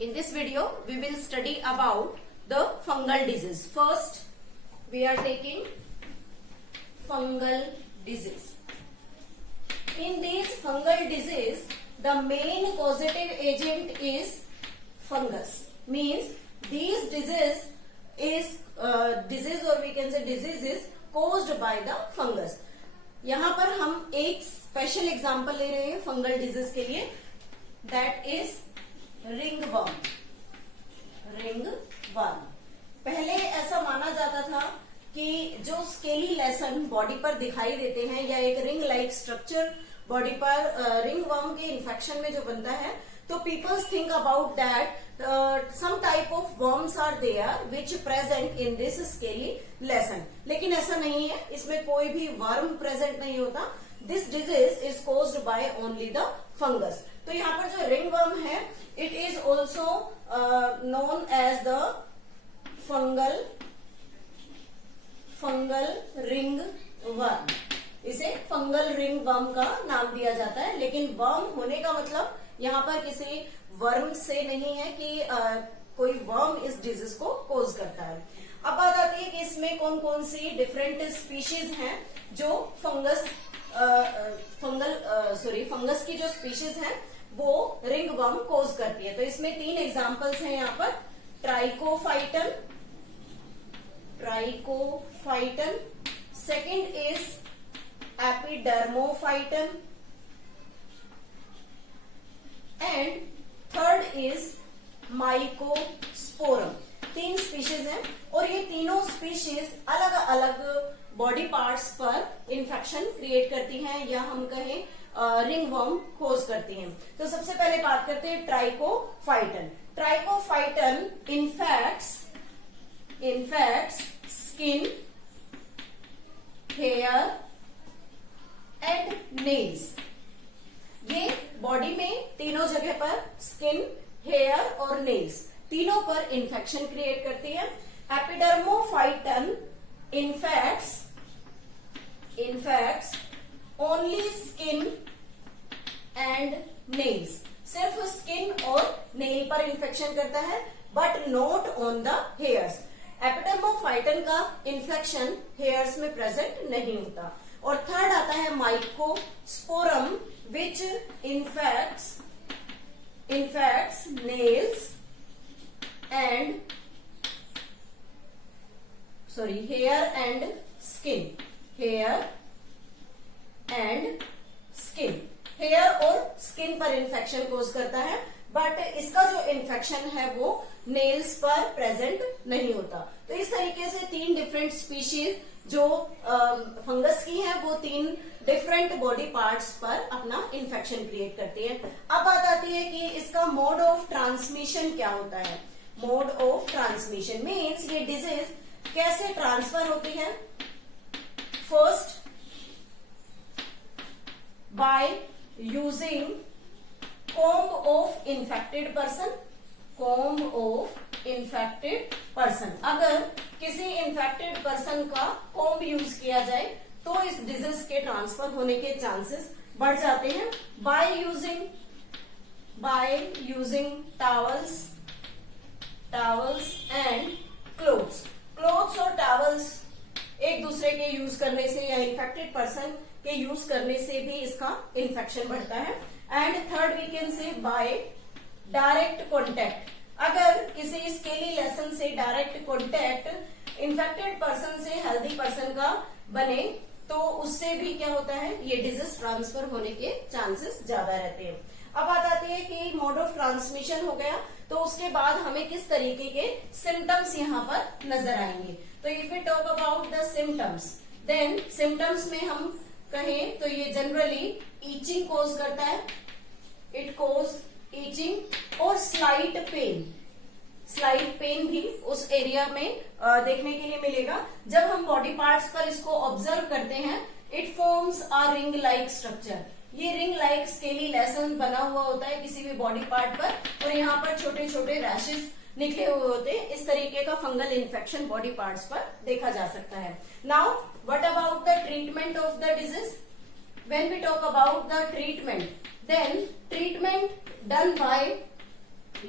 In this video, we will study about the fungal disease. First, we are taking fungal disease. In this fungal disease, the main causative agent is fungus. Means these disease is or we can say disease is caused by the fungus. यहाँ पर हम एक special example ले रहे हैं fungal disease के लिए, that is ringworm. Ringworm पहले ऐसा माना जाता था कि जो स्केली लेसन बॉडी पर दिखाई देते हैं या एक रिंग लाइक स्ट्रक्चर बॉडी पर रिंगवर्म के इन्फेक्शन में जो बनता है, तो peoples think about that some type of worms are there which present in this scaly lesion. लेकिन ऐसा नहीं है, इसमें कोई भी वर्म प्रेजेंट नहीं होता. This disease is caused by only the fungus. तो यहाँ पर जो रिंगवर्म है, it is also known as the fungal ringworm. इसे फंगल रिंगवर्म का नाम दिया जाता है. लेकिन वर्म होने का मतलब यहाँ पर किसी वर्म से नहीं है कि कोई वर्म इस डिजीज को कोज करता है. अब बात आती है कि इसमें कौन कौन सी डिफरेंट स्पीशीज हैं जो फंगस की जो स्पीशीज हैं वो रिंगवर्म कोज करती है. तो इसमें 3 एग्जांपल्स हैं यहाँ पर. Trichophyton, second is epidermophyton and third is microsporum. 3 species हैं और ये तीनों स्पीशीज अलग अलग बॉडी पार्ट्स पर इंफेक्शन क्रिएट करती हैं या हम कहें रिंगवर्म कोज करती हैं. तो सबसे पहले बात करते हैं Trichophyton. Trichophyton infects skin, hair and nails. ये बॉडी में तीनों जगह पर स्किन, हेयर और नेल्स तीनों पर इंफेक्शन क्रिएट करती है. Epidermophyton infects only skin and nails. सिर्फ स्किन और नेल पर इंफेक्शन करता है but not on the hairs. Epidermophyton का इंफेक्शन हेयर्स में प्रेजेंट नहीं होता. और थर्ड आता है Microsporum which infects nails and hair and skin. Hair और स्किन पर इन्फेक्शन कोज करता है बट इसका जो इन्फेक्शन है वो नेल्स पर प्रेजेंट नहीं होता. तो इस तरीके से 3 डिफरेंट स्पीशीज जो फंगस की हैं वो 3 डिफरेंट बॉडी पार्ट्स पर अपना इन्फेक्शन क्रिएट करती है. अब बात आती है कि इसका मोड ऑफ ट्रांसमिशन क्या होता है. मोड ऑफ ट्रांसमिशन मीन्स ये डिजीज कैसे ट्रांसफर होती है. First, by using comb of infected person. अगर किसी इन्फेक्टेड पर्सन का कॉम्ब यूज किया जाए तो इस डिजीज के ट्रांसफर होने के चांसेस बढ़ जाते हैं. By using towels and clothes और टॉवल्स एक दूसरे के यूज करने से या इन्फेक्टेड पर्सन के यूज करने से भी इसका इन्फेक्शन बढ़ता है. And third we can say by direct contact. अगर किसी स्केली लेसन से डायरेक्ट कॉन्टेक्ट इन्फेक्टेड पर्सन से हेल्दी पर्सन का बने तो उससे भी क्या होता है, ये डिजीज ट्रांसफर होने के चांसेस ज्यादा रहते हैं. अब बात आती है कि मोड ऑफ ट्रांसमिशन हो गया तो उसके बाद हमें किस तरीके के सिम्टम्स यहाँ पर नजर आएंगे. तो if we talk about the symptoms, then symptoms में हम कहें तो ये जनरली ईचिंग कोज करता है. इट कोज ईचिंग और स्लाइट पेन भी उस एरिया में देखने के लिए मिलेगा. जब हम बॉडी पार्ट्स पर इसको ऑब्जर्व करते हैं, it forms a ring like structure. ये रिंग लाइक स्केली लेसन बना हुआ होता है किसी भी बॉडी पार्ट पर और यहाँ पर छोटे छोटे रैशेस निकले हुए होते हैं. इस तरीके का फंगल इन्फेक्शन बॉडी पार्ट्स पर देखा जा सकता है. Now what about the treatment of the disease. When we talk about the treatment, then treatment done by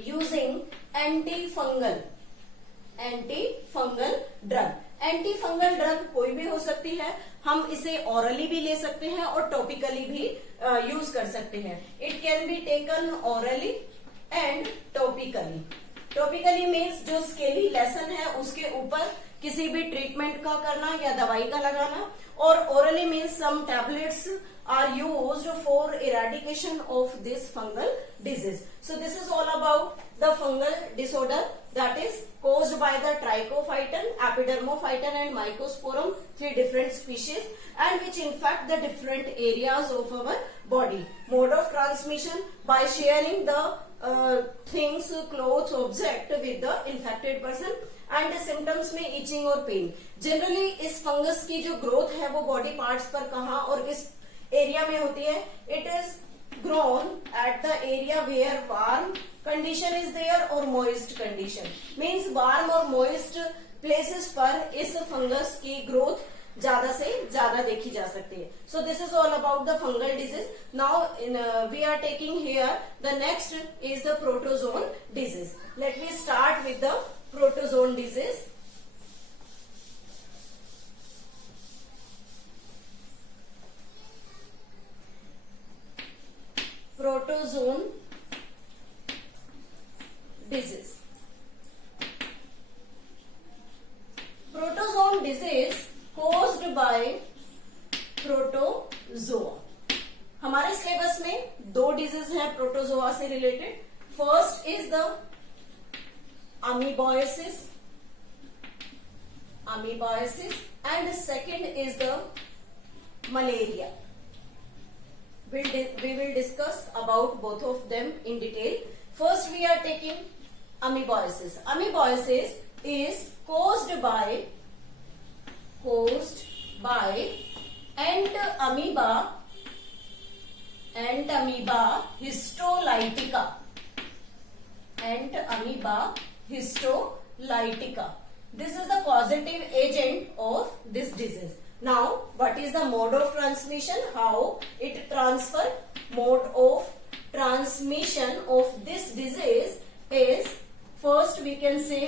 using anti fungal drug. Anti fungal drug कोई भी हो सकती है, हम इसे ओरली भी ले सकते हैं और टॉपिकली भी यूज कर सकते हैं। It can be taken orally and topically. Topically means जो स्केली लेसन है उसके ऊपर किसी भी ट्रीटमेंट का करना या दवाई का लगाना, और orally means some tablets are used for eradication of this fungal disease. So this is all about the fungal disorder that is caused by the Trichophyton, Epidermophyton and Mycosporum, 3 different species, and which infect the different areas of our body. Mode of transmission by sharing the things, clothes, object with the infected person. And symptoms में etching और pen. Generally इस fungus की जो growth है वो body parts पर कहाँ और किस एरिया में होती है? It is grown at the area where warm condition is there और मॉइस्ट कंडीशन, मीन्स वार्म और मॉइस्ट प्लेसेस पर इस फंगस की ग्रोथ ज्यादा से ज्यादा देखी जा सकती है। So this is all about the fungal disease. Now we are taking here the next is the protozoan disease. Let me start with the protozoan disease. Protozoan disease. Protozoan disease caused by protozoa. हमारे syllabus में 2 disease हैं protozoa से related. First is the amoeboisis and second is the malaria. We will discuss about both of them in detail. First we are taking amoeboisis. Amoeboisis is caused by Entamoeba histolytica. This is the causative agent of this disease. Now, what is the mode of transmission? How it transfer? Mode of transmission of this disease is, first we can say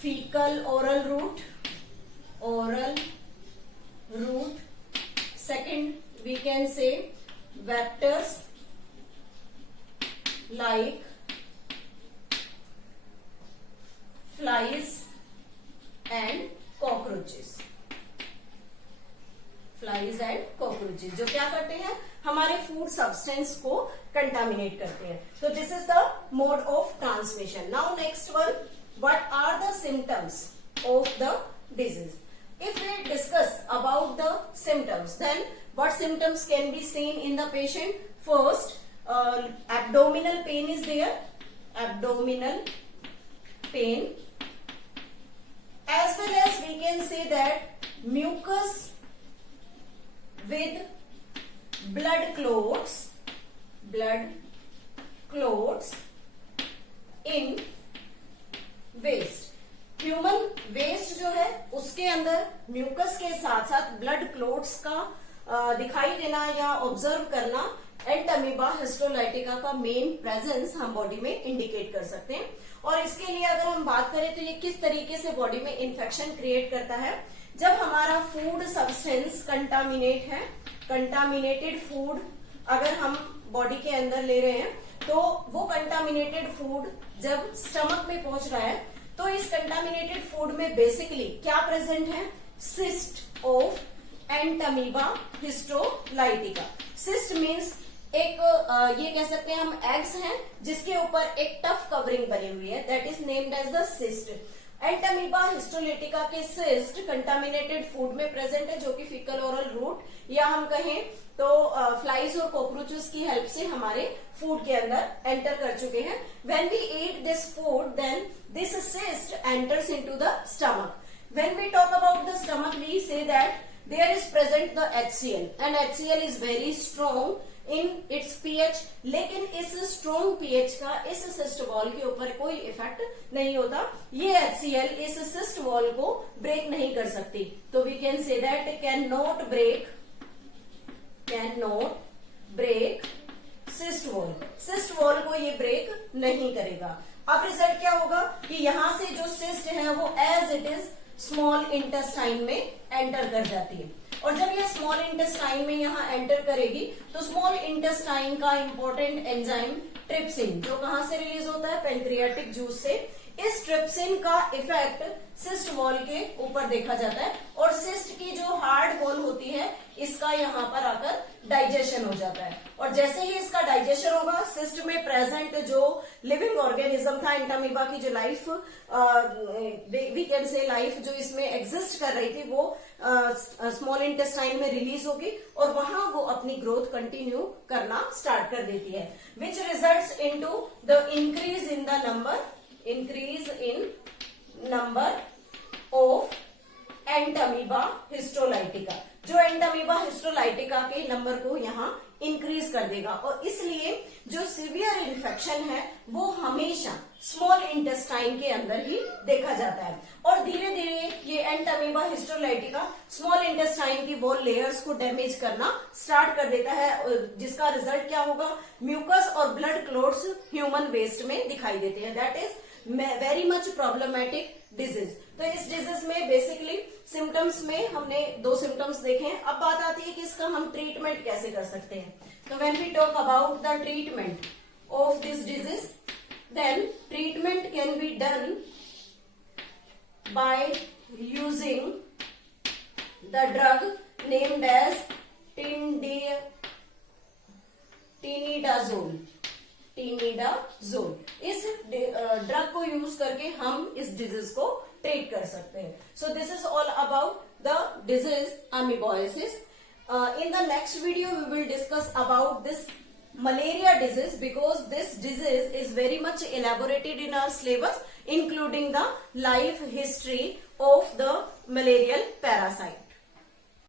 fecal oral route. Second, we can say vectors like flies and cockroaches. जो क्या करते हैं? हमारे food substance को contaminate करते हैं। तो this is the mode of transmission. Now next one, what are the symptoms of the disease? If we discuss about the symptoms, then what symptoms can be seen in the patient? First, abdominal pain is there, abdominal pain, as well as we can say that mucus with blood clots in waste. Human waste जो है उसके अंदर mucus के साथ साथ blood clots का दिखाई देना या ऑब्जर्व करना एंटामीबा हिस्टोलाइटिका का मेन प्रेजेंस हम बॉडी में इंडिकेट कर सकते हैं। और इसके लिए अगर हम बात करें तो ये किस तरीके से बॉडी में इन्फेक्शन क्रिएट करता है? जब हमारा फूड सब्सटेंस कंटामिनेट है, कंटामिनेटेड फूड अगर हम बॉडी के अंदर ले रहे हैं तो वो कंटामिनेटेड फूड जब स्टमक में पहुंच रहा है तो इस कंटामिनेटेड फूड में बेसिकली क्या प्रेजेंट है? Cyst of Entamoeba histolytica. Cyst means एक ये कह सकते हैं हम एग्स हैं जिसके ऊपर एक टफ कवरिंग बनी हुई है, that is named as the cyst. Entamoeba histolytica के सिस्ट कंटामिनेटेड फूड में प्रेजेंट है, जो कि फीकल ओरल रूट या हम कहें तो फ्लाइज और कॉकरोचेस की हेल्प से हमारे फूड के अंदर एंटर कर चुके हैं। When we eat this food then this cyst enters into the stomach. When we talk about the stomach we say that there is present the HCl and HCl is very strong in its pH, लेकिन इस strong pH का इस cyst wall के ऊपर कोई effect नहीं होता। ये HCl इस सिस्ट वॉल को ब्रेक नहीं कर सकती, तो we can say that can not break cyst wall, cyst wall को ये ब्रेक नहीं करेगा। अब रिजल्ट क्या होगा कि यहां से जो सिस्ट है वो as it is small intestine में एंटर कर जाती है, और जब ये स्मॉल इंटेस्टाइन में यहाँ एंटर करेगी तो स्मॉल इंटेस्टाइन का इंपॉर्टेंट एंजाइम ट्रिप्सिन, जो कहां से रिलीज होता है, पैंक्रियाटिक जूस से, इस ट्रिप्सिन का इफेक्ट सिस्ट वॉल के ऊपर देखा जाता है, और सिस्ट की जो हार्ड वॉल होती है इसका यहाँ पर आकर डाइजेशन हो जाता है, और जैसे ही इसका डाइजेशन होगा सिस्ट में प्रेजेंट जो लिविंग ऑर्गेनिज्म था, एंटामीबा की जो life, we can say life जो इसमें एग्जिस्ट कर रही थी, वो स्मॉल इंटेस्टाइन में रिलीज होगी और वहां वो अपनी ग्रोथ कंटिन्यू करना स्टार्ट कर देती है, which results into the increase in the number of Entamoeba histolytica, जो एंटामीबा हिस्टोलाइटिका के नंबर को यहाँ इंक्रीज कर देगा, और इसलिए जो सीवियर इन्फेक्शन है वो हमेशा स्मॉल इंटेस्टाइन के अंदर ही देखा जाता है, और धीरे धीरे ये एंटामीबा हिस्टोलाइटिका स्मॉल इंटेस्टाइन की वॉल लेयर्स को डैमेज करना स्टार्ट कर देता है, जिसका रिजल्ट क्या होगा, म्यूकस और ब्लड क्लोट्स ह्यूमन वेस्ट में दिखाई देते हैं। That is very much problematic disease. तो इस डिजीज में बेसिकली सिम्टम्स में हमने 2 सिम्टम्स देखे हैं। अब बात आती है कि इसका हम ट्रीटमेंट कैसे कर सकते हैं। तो when we talk about the treatment of this disease, then treatment can be done by using the drug named as tinidazole. इस ड्रग को यूज करके हम इस डिजीज को ट्रीट कर सकते हैं। So this is all about the disease amoebiasis. In the next video we will discuss about this malaria disease, because this disease is very much elaborated in our syllabus, including the life history of the malarial parasite.